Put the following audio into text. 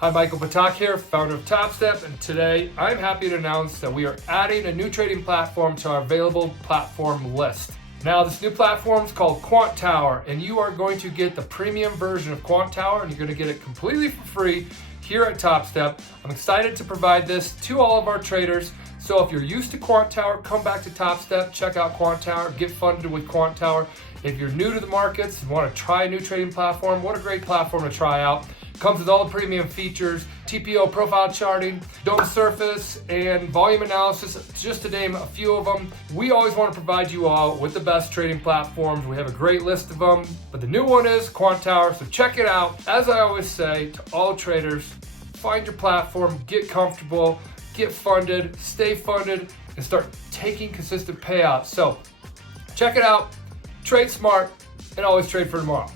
Hi, Michael Patak here, founder of Topstep, and today I'm happy to announce that we are adding a new trading platform to our available platform list. Now, this new platform is called Quantower, and you are going to get the premium version of Quantower, and you're going to get it completely for free here at Topstep. I'm excited to provide this to all of our traders. So if you're used to Quantower, come back to Topstep, check out Quantower, get funded with Quantower. If you're new to the markets and want to try a new trading platform, what a great platform to try out. Comes with all the premium features, TPO profile charting, dome surface, and volume analysis, just to name a few of them. We always want to provide you all with the best trading platforms. We have a great list of them, but the new one is Quantower, so check it out. As I always say to all traders, find your platform, get comfortable, get funded, stay funded, and start taking consistent payouts. So check it out, trade smart, and always trade for tomorrow.